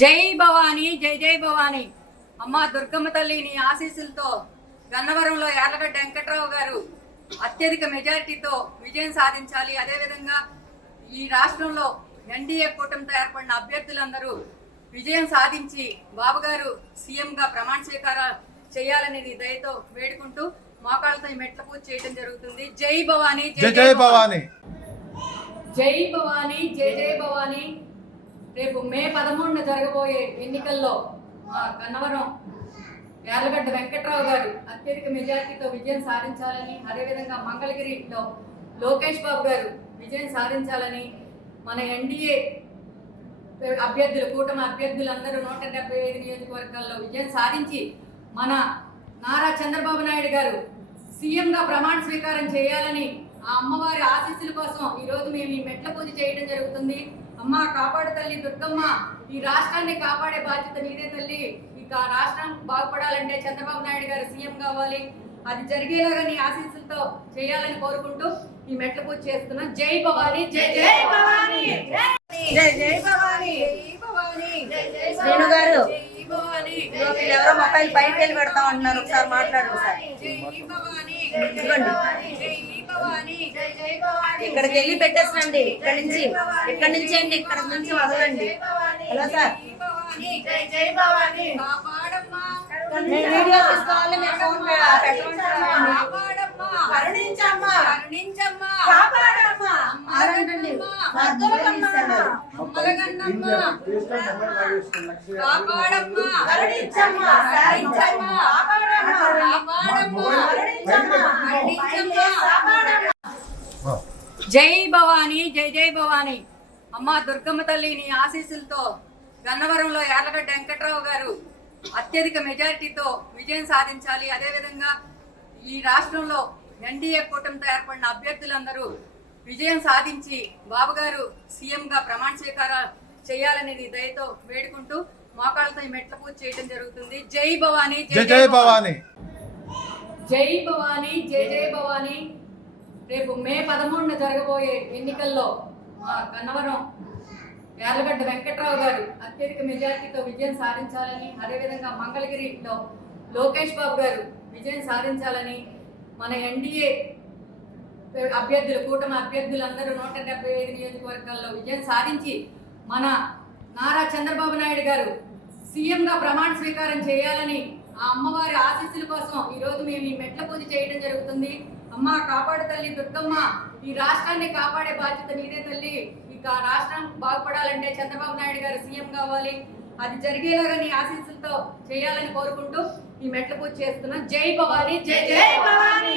జై భవానీ, జై జై భవానీ. అమ్మ దుర్గమ్మ తల్లి నీ ఆశీస్సులతో గన్నవరంలో యార్లగడ్డ వెంకట్రావు గారు అత్యధిక మెజారిటీతో విజయం సాధించాలి. అదేవిధంగా ఈ రాష్ట్రంలో ఎన్డీఏ కూటమితో ఏర్పడిన అభ్యర్థులందరూ విజయం సాధించి బాబు గారు సీఎంగా ప్రమాణ స్వీకారం చేయాలని దయతో వేడుకుంటూ మోకాళ్ళతో ఈ మెట్ల పూజ చేయడం జరుగుతుంది. జై భవానీ, జై జై భవానీ. జై భవానీ, జై జై భవానీ. రేపు మే 13న జరగబోయే ఎన్నికల్లో గన్నవరం యార్లగడ్డ వెంకట్రావు గారు అత్యధిక మెజార్టీతో విజయం సాధించాలని, అదేవిధంగా మంగళగిరిలో లోకేష్ బాబు గారు విజయం సాధించాలని, మన ఎన్డీఏ అభ్యర్థులు కూటమి అభ్యర్థులందరూ 175 నియోజకవర్గాల్లో విజయం సాధించి మన నారా చంద్రబాబు నాయుడు గారు సీఎంగా ప్రమాణ స్వీకారం చేయాలని ఆ అమ్మవారి ఆశీస్సుల కోసం ఈరోజు మేము ఈ మెట్ల పూజ చేయడం జరుగుతుంది. అమ్మ కాపాడు తల్లి దుర్గమ్మ, ఈ రాష్ట్రాన్ని కాపాడే బాధ్యత నీదే తల్లి. ఇక రాష్ట్రం బాగుపడాలంటే చంద్రబాబు నాయుడు గారు సీఎం కావాలి. అది జరిగేలాగా నీ ఆశీస్సులతో చేయాలని కోరుకుంటూ ఈ మెట్ల పూజ చేస్తున్నాం. జై భవానీ, జై జై భవానీ, జై జై భవానీ, జై భవానీ, జై జై శ్రీను గారు భవానీ. ఎవరో మొబైల్ పైకి వెళ్ళి పెడతా ఉంటున్నారు, ఒకసారి మాట్లాడు. ఇక్కడికి వెళ్ళి పెట్టేసండి, ఇక్కడి నుంచి అండి, ఇక్కడ నుంచి వదలండి. హలో సార్, వీడియో తీసుకోవాలి, మేము ఫోన్ జై భవానీ, జై జై భవానీ. అమ్మ దుర్గమ్మ తల్లి నీ ఆశీస్సులతో గన్నవరంలో యార్లగడ్డ వెంకట్రావు గారు అత్యధిక మెజారిటీతో విజయం సాధించాలి. అదేవిధంగా ఈ రాష్ట్రంలో ఎన్డీఏ కూటమితో ఏర్పడిన అభ్యర్థులందరూ విజయం సాధించి బాబు గారు సీఎంగా ప్రమాణ స్వీకారం చేయాలని దయతో వేడుకుంటూ మోకాళ్ళతో ఈ మెట్ల పూజ చేయడం జరుగుతుంది. జై భవానీ, జై జై భవానీ. జై భవానీ, జై జై భవానీ. రేపు మే 13న జరగబోయే ఎన్నికల్లో గన్నవరం యార్లగడ్డ వెంకట్రావు గారు అత్యధిక మెజార్టీతో విజయం సాధించాలని, అదేవిధంగా మంగళగిరిలో లోకేష్ బాబు గారు విజయం సాధించాలని, మన ఎన్డీఏ అభ్యర్థులు కూటమి అభ్యర్థులందరూ 175 నియోజకవర్గాల్లో విజయం సాధించి మన నారా చంద్రబాబు నాయుడు గారు సీఎంగా ప్రమాణ స్వీకారం చేయాలని ఆ అమ్మవారి ఆశీస్సుల కోసం ఈరోజు మేము ఈ మెట్ల పూజ చేయడం జరుగుతుంది. అమ్మ కాపాడు తల్లి దుర్గమ్మ, ఈ రాష్ట్రాన్ని కాపాడే బాధ్యత నీదే తల్లి. ఇక రాష్ట్రం బాగుపడాలంటే చంద్రబాబు నాయుడు గారు సీఎం కావాలి. అది జరిగేలాగా నీ ఆశీస్సులతో చేయాలని కోరుకుంటూ ఈ మెట్ల పూజ చేస్తున్నాం. జై భవానీ, జై జై భవానీ,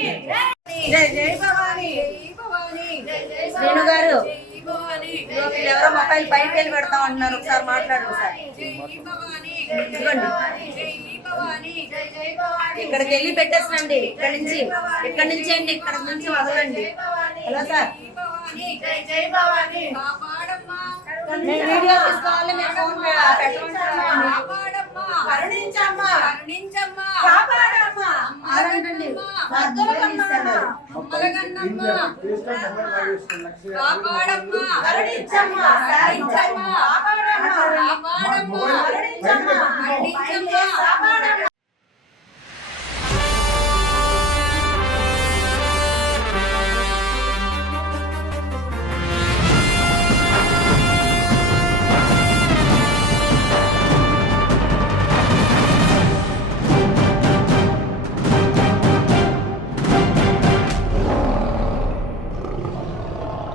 జై జై భవానీ. శ్రీను గారు ఎవరో మొబైల్ పైకి వెళ్ళి పెడతా ఉంటున్నారు, ఒకసారి మాట్లాడు. ఇక్కడికి వెళ్ళి పెట్టేసండి, ఇక్కడి నుంచి అండి, ఇక్కడ నుంచి వదలండి. హలో సార్, వీడియో తీసుకోవాలి, మేము ఫోన్ కాపాడమ్మా